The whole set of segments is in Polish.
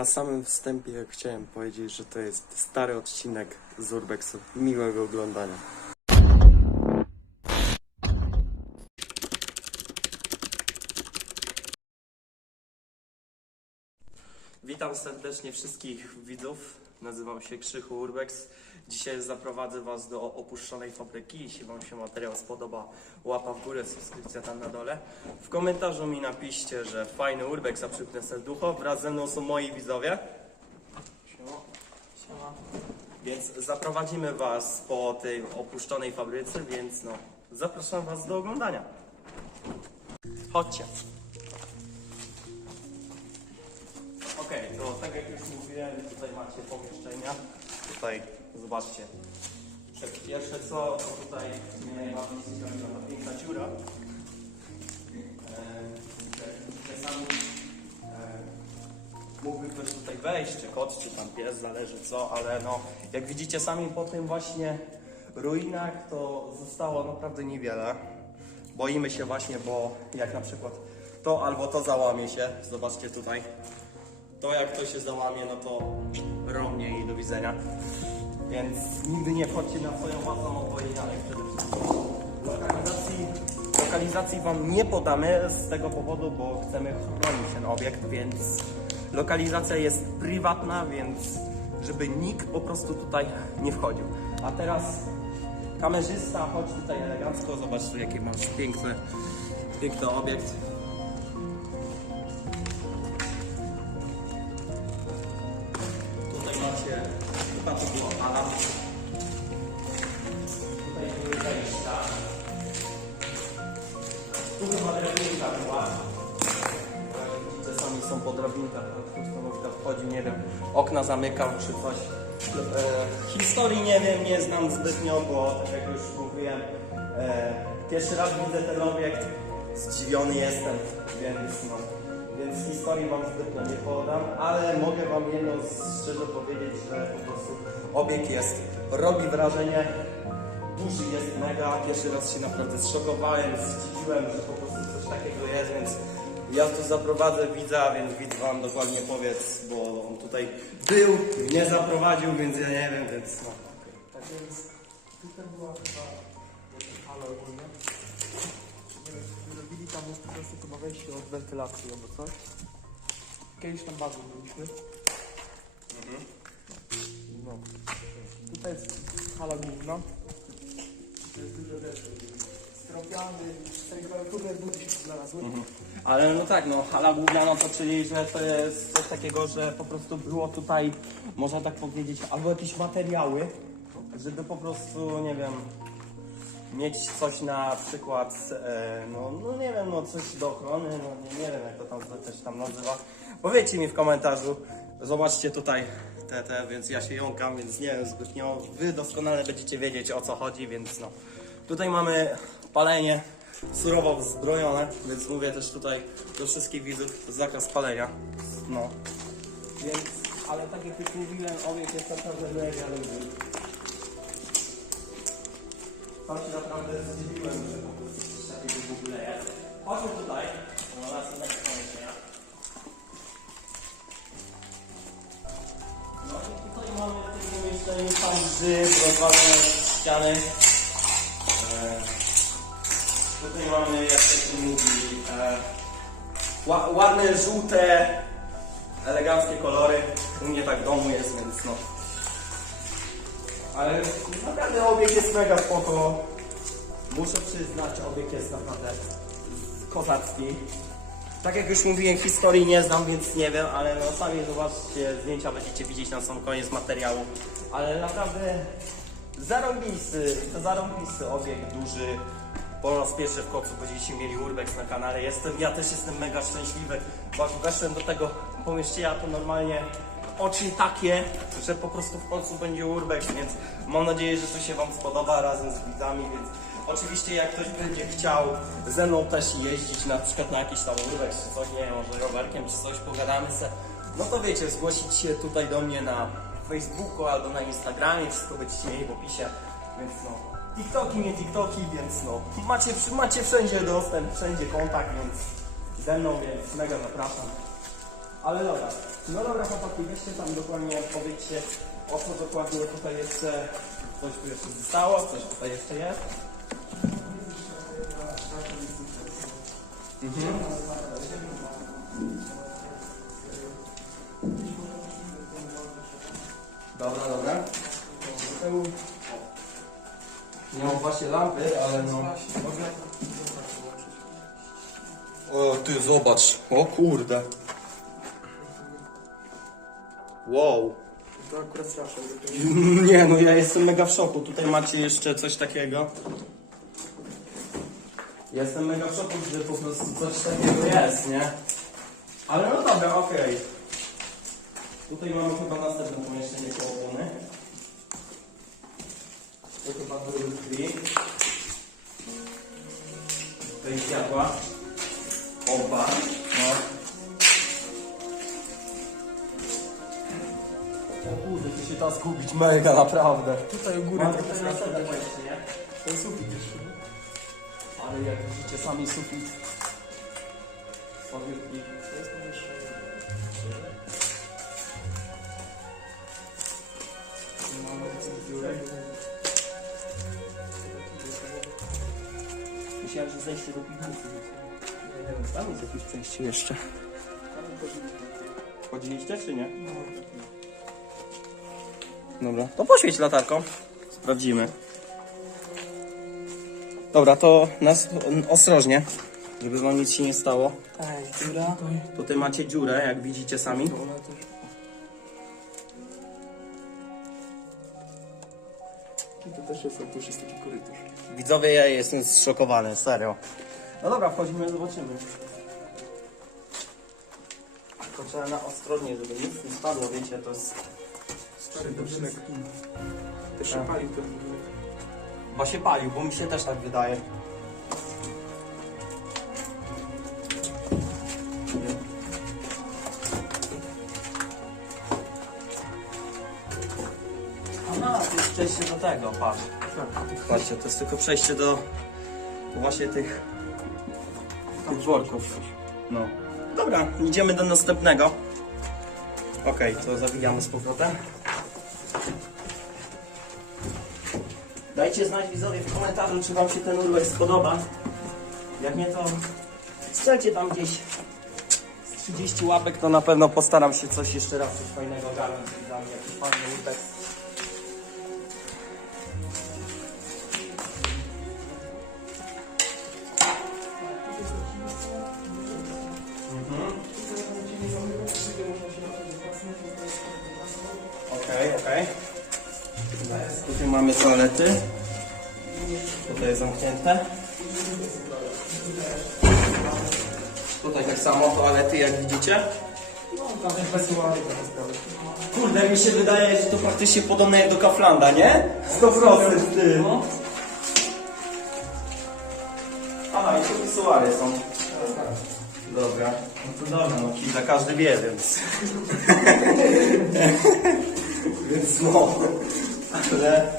Na samym wstępie chciałem powiedzieć, że to jest stary odcinek z Urbexu. Miłego oglądania. Witam serdecznie wszystkich widzów. Nazywam się Krzychu Urbex. Dzisiaj zaprowadzę Was do opuszczonej fabryki. Jeśli Wam się materiał spodoba, łapa w górę, subskrypcja tam na dole. W komentarzu mi napiszcie, że fajny Urbex, a przypnę serducho. Wraz ze mną są moi widzowie. Siema. Siema. Więc zaprowadzimy Was po tej opuszczonej fabryce, więc no, zapraszam Was do oglądania. Chodźcie. To tak jak już mówiłem, tutaj macie pomieszczenia. Tutaj zobaczcie. Pierwsze co, to tutaj mnie najbardziej ciekawi ta piękna dziura. E, tutaj sam, e, mógłby ktoś tutaj wejść, czy kot, czy tam pies, zależy co, ale no, jak widzicie sami po tym właśnie ruinach, to zostało naprawdę niewiele. Boimy się właśnie, bo jak na przykład to albo to załamie się, zobaczcie tutaj, to jak to się załamie, no to romnie i do widzenia. Więc nigdy nie wchodźcie na swoją własną odpowiedzialność przede wszystkim. Lokalizacji, lokalizacji Wam nie podamy z tego powodu, bo chcemy chronić ten obiekt, więc lokalizacja jest prywatna, więc żeby nikt po prostu tutaj nie wchodził. A teraz kamerzysta, chodź tutaj elegancko, zobacz tu jaki masz piękny, piękny obiekt. Okna zamykam czy coś. E, historii nie wiem, nie znam zbytnio, bo tak jak już mówiłem, e, pierwszy raz widzę ten obiekt, zdziwiony jestem, więc no. Więc historii Wam zbytnio nie podam, ale mogę Wam jedno szczerze powiedzieć, że po prostu obiekt jest, robi wrażenie, duży jest mega, pierwszy raz się naprawdę zszokowałem, zdziwiłem, że po prostu coś takiego jest, więc ja tu zaprowadzę widza, więc widz Wam dokładnie powiedz, bo on tutaj był, mnie zaprowadził, więc ja nie wiem, więc no. Tak więc tutaj była chyba jakaś hala ogólna. Nie wiem, czy robili tam już po prostu chyba wejście od wentylacji albo coś. Kiedyś tam bazę mieliśmy. No. Tutaj jest hala główna. To jest dużo rzeczy. Stropiany, temperatury budy się znalazły. Ale no tak, no hala główna, no to czyli, że to jest coś takiego, że po prostu było tutaj, można tak powiedzieć, albo jakieś materiały, żeby po prostu, nie wiem, mieć coś na przykład, e, no, no nie wiem, no coś do ochrony, no nie, nie wiem jak to tam też tam nazywa. Powiedzcie mi w komentarzu, zobaczcie tutaj te, te, więc ja się jąkam, więc nie wiem zbytnio, wy doskonale będziecie wiedzieć o co chodzi, więc no. Tutaj mamy palenie surowo wzbrojone, więc mówię też tutaj do wszystkich widzów zakaz palenia. No. Więc, ale tak jak już mówiłem, obiekt jest naprawdę mega luźny. Tam się naprawdę zdziwiłem, że po prostu coś takiego w ogóle jest. Chodźmy tutaj, no następnego pomieszczenia. No i tutaj mamy w tym pomieszczeniu tam grzyb, rozwalone ściany. Tutaj mamy, jak to się mówi, e, ła, ładne, żółte, eleganckie kolory. U mnie tak w domu jest, więc no. Ale naprawdę obiekt jest mega spoko. Muszę przyznać, obiekt jest naprawdę kozacki. Tak jak już mówiłem, historii nie znam, więc nie wiem, ale no sami zobaczcie, zdjęcia będziecie widzieć na sam koniec materiału. Ale naprawdę zarąbisty, zarąbisty obiekt, duży. Po raz pierwszy w końcu będziecie mieli Urbex na kanale. Jestem, ja też jestem mega szczęśliwy, weszłem do tego pomieszczenia, to normalnie oczy takie, że po prostu w końcu będzie Urbex, więc mam nadzieję, że to się Wam spodoba razem z widzami, więc oczywiście jak ktoś będzie chciał ze mną też jeździć na przykład na jakiś tam Urbex czy coś, nie wiem, może rowerkiem czy coś, pogadamy se, no to wiecie, zgłosić się tutaj do mnie na Facebooku albo na Instagramie, wszystko będziecie mieli w opisie, więc no. TikToki, nie TikToki, więc no. Macie, macie wszędzie dostęp, wszędzie kontakt, więc ze mną, więc mega zapraszam. Ale dobra, No dobra, chłopaki, weźcie tam dokładnie, powiedzcie o co dokładnie tutaj jeszcze, coś tu jeszcze zostało, coś tutaj jeszcze jest. Mhm. 12 lampy, ale no. O, ty zobacz. O kurde. Wow. To akurat straszne. Nie no, ja jestem mega w szoku. Tutaj macie jeszcze coś takiego. Ja jestem mega w szoku, że po prostu coś takiego jest, nie? Ale no dobra, okej. Tutaj mamy chyba następne pomieszczenie koło to były drzwi. Tutaj światła. Oba. No. O kurde, to się da zgubić mega, naprawdę. Tutaj u góry Mam trochę tutaj straszne. następne wejście, nie? Ten sufit jeszcze. Ale jak widzicie, sami sufit. Słabiutki. To jest pomieszczenie. Mamy dziurę. Myślałem, że zejście do piwnicy. Wiem. Tam jest jakieś przejście jeszcze. Tam chodzili. Wchodziliście czy nie? No. Dobra. To poświeć latarką. Sprawdzimy. Dobra, to nas ostrożnie, żeby wam nic się nie stało. Ej, dziura. Tutaj macie dziurę, jak widzicie sami. I to też jest, tu już jest taki korytarz. Widzowie, ja jestem zszokowany, serio. No dobra, wchodzimy, zobaczymy. Tylko trzeba na ostrożnie, żeby nic nie spadło, wiecie, to jest... Stary budynek. Też się Tak. palił ten budynek. Bo się palił, bo mi się też tak wydaje. Przejście do tego, patrz. Patrzcie, to jest tylko przejście do właśnie tych, tych worków. No. Dobra, idziemy do następnego. Okej, to zawijamy z powrotem. Dajcie znać widzowie w komentarzu, czy wam się ten urwek spodoba. Jak nie, to strzelcie tam gdzieś z 30 łapek, to na pewno postaram się coś jeszcze raz coś fajnego ogarnąć z widzami, jakiś fajny. Mamy toalety. Tutaj zamknięte. Tutaj tak samo toalety, jak widzicie. No, tam. Kurde, mi się wydaje, że to praktycznie podobne jak do Kaflanda, nie? 100% ty. Aha, i tu pisuary są. Dobra. No to dobra, no kilka każdy wie, więc... więc no... Ale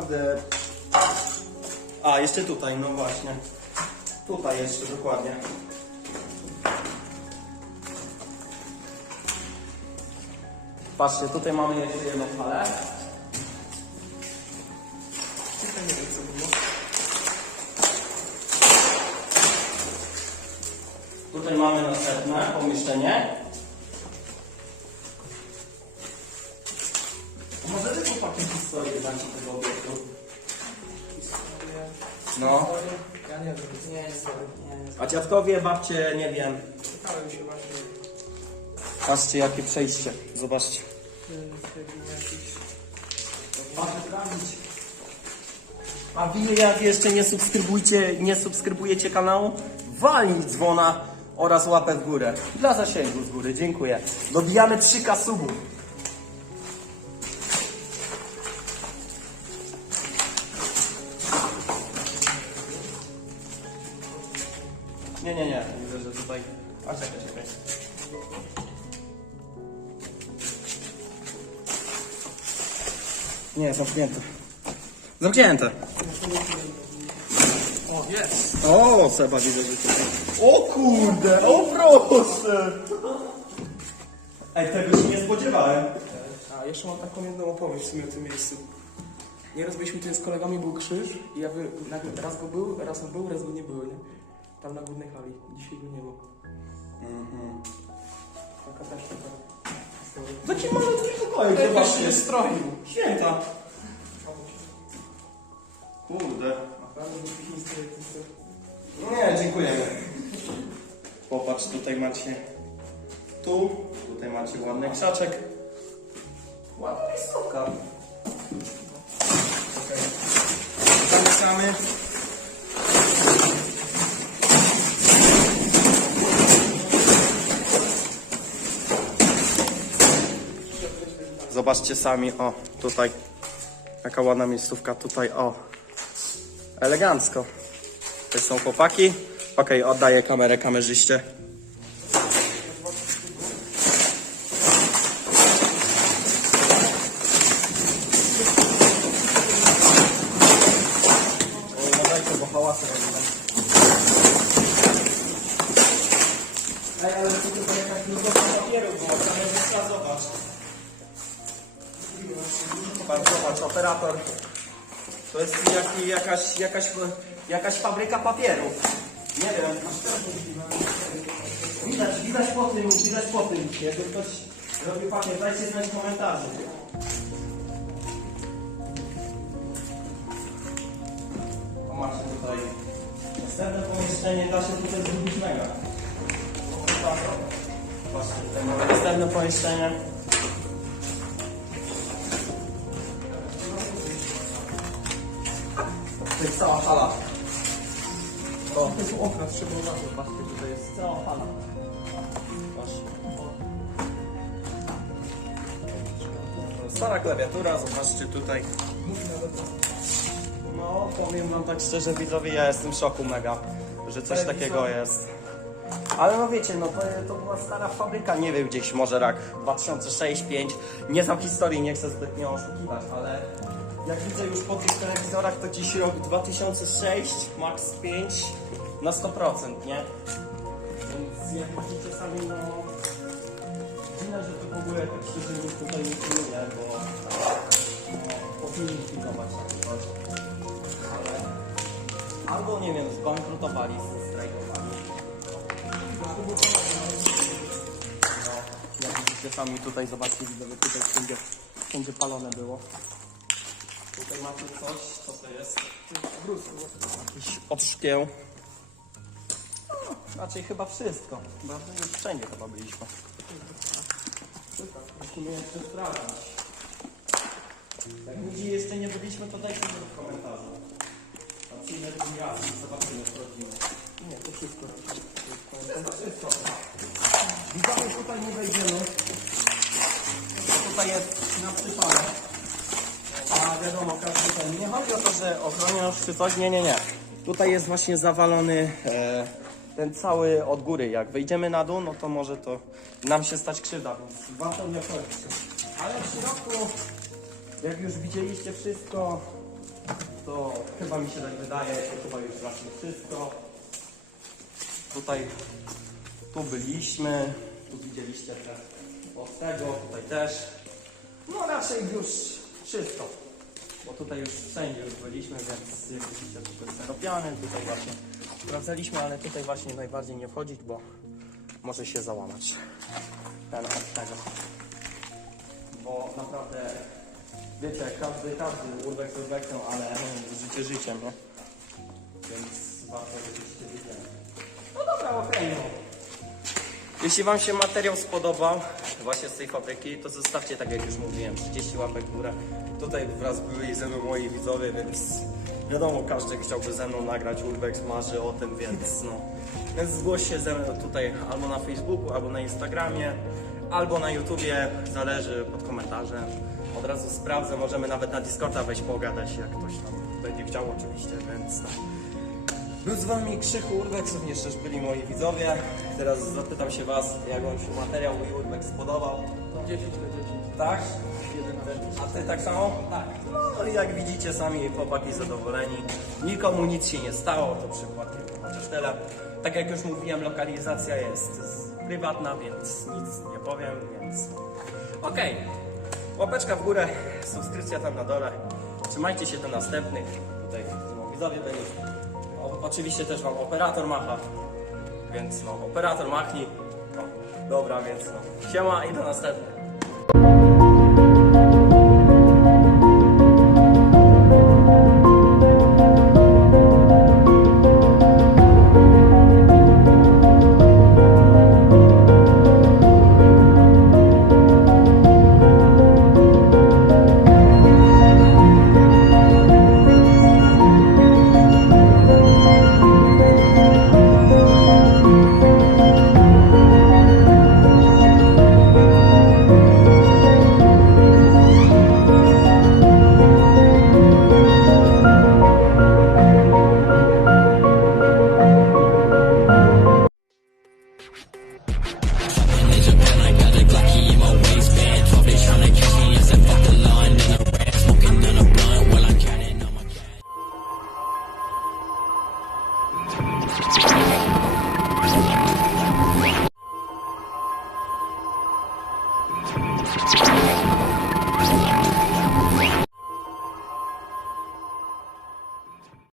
naprawdę. A, jeszcze tutaj, no właśnie. Tutaj jeszcze, dokładnie. Patrzcie, tutaj mamy jeszcze jedną halę. Tutaj mamy następne pomieszczenie. Może ty chłopaki historię znacie tego. No. Ja nie wiem. Nie, nie, nie, nie. A dziadkowie, babcie, nie wiem. Pytałem się właśnie. Patrzcie, jakie przejście. Zobaczcie. A wy jak jeszcze nie subskrybujcie, nie subskrybujecie kanału, walnij dzwona oraz łapę w górę. Dla zasięgu z góry, dziękuję. Dobijamy 3K subów. Nie, nie, nie, widzę, że tutaj... A czekaj, czekaj. Nie, zamknięte. Zamknięte. O, jest! O, Seba widzę, że tutaj. O kurde, o proszę! Ej, tego się nie spodziewałem. A, jeszcze mam taką jedną opowieść w sumie o tym miejscu. Nieraz byliśmy tutaj z kolegami, był krzyż i ja by, nagle, raz go był, raz on był, raz go nie było, nie? Tam na górnej hali. Dzisiaj go nie było. Taka też taka historia. Taki malutki pokoik, Ktoś zobaczcie. się stroił. Święta. Kurde. Nie, dziękujemy. Popatrz, tutaj macie tu, tutaj macie ładny krzaczek. Ładna miejscówka. Zamykamy. Zobaczcie sami, o, tutaj jaka ładna miejscówka, tutaj, o, elegancko. To są chłopaki. Okej, oddaję kamerę kamerzyście. Bo. Ej, ale tutaj jakaś było, Zobacz, zobacz, operator. To jest jak, jakaś, jakaś, jakaś fabryka papierów. Nie wiem. Widać, widać po tym, widać po tym. Jakby ktoś robi papier, dajcie znać w komentarzu. O, macie tutaj następne pomieszczenie, da się tutaj zrobić mega. Właśnie, tutaj mamy następne pomieszczenie. Hala. O, To są okna szybowaty, patrzcie, tutaj jest. cała. Właśnie. Stara klawiatura, zobaczcie tutaj. No, powiem wam tak szczerze, widzowie, ja jestem w szoku mega, że coś Telewizor. takiego jest. Ale no wiecie, no to, to była stara fabryka, nie wiem, gdzieś może rak 2006-2005. Nie znam historii, nie chcę zbytnio oszukiwać, ale jak widzę już po tych telewizorach, to dziś rok 2006, max 5 na 100%, nie? Więc jak widzicie sami, no... Dziwne, że to w ogóle krzyży nikt tutaj nie pilnuje, bo no, powinni przykład. Ale albo nie wiem, zbankrutowali, strajkowali. No, jak widzicie sami tutaj, zobaczcie, widzowie, tutaj wszędzie, wszędzie palone było. Tutaj macie coś, co to jest? brus. Jakiś odszkieł. No, raczej chyba wszystko. Bardzo już wszędzie chyba byliśmy. Musimy jeszcze sprawdzić. Jak ludzi jeszcze nie byliśmy, to dajcie w komentarzu. A przyjdę drugi raz i zobaczymy, sprawdzimy. Nie, to wszystko. To jest wszystko. Widzowie tutaj nie wejdziemy. Bo tutaj jest na przypale. Wiadomo, każdy ten. Nie chodzi o to, że ochroniarz czy coś. Nie, nie, nie. Tutaj jest właśnie zawalony e, ten cały od góry. Jak wejdziemy na dół, no to może to nam się stać krzywda, więc warto nie wchodzić. Ale w środku, jak już widzieliście wszystko, to chyba mi się tak wydaje, to chyba już właśnie wszystko. Tutaj tu byliśmy, tu widzieliście te od tego, tutaj też. No raczej już wszystko. Bo tutaj już wszędzie już byliśmy, więc jak widzicie tu jest tutaj właśnie sprawdzaliśmy, ale tutaj właśnie najbardziej nie wchodzić, bo może się załamać ten od tego. Bo naprawdę, wiecie, każdy, każdy urwek z urwekiem, ale życie życiem, nie? Więc warto, żebyście wiedzieli. No dobra, okej, no. Jeśli Wam się materiał spodobał, właśnie z tej fabryki, to zostawcie, tak jak już mówiłem, 30 łapek w górę. Tutaj wraz byli ze mną moi widzowie, więc wiadomo, każdy chciałby ze mną nagrać Urbex, marzy o tym, więc no. Więc zgłoś się ze mną tutaj albo na Facebooku, albo na Instagramie, albo na YouTubie, zależy pod komentarzem. Od razu sprawdzę, możemy nawet na Discorda wejść pogadać, jak ktoś tam będzie chciał oczywiście, więc no. Był z wami Krzychu Urbex, również też byli moi widzowie. Teraz zapytam się was, jak wam się materiał mój Urbex spodobał. 10 na 10. Tak? 11. A ty tak samo? Tak. No i jak widzicie sami chłopaki zadowoleni. Nikomu nic się nie stało, to tylko chociaż tyle. Tak jak już mówiłem, lokalizacja jest prywatna, więc nic nie powiem, więc okej. Łapeczka w górę, subskrypcja tam na dole. Trzymajcie się do następnych. Tutaj no, widzowie byli. Oczywiście też wam operator macha. Więc no, operator machnij. No, dobra, więc no. Siema i do następnych.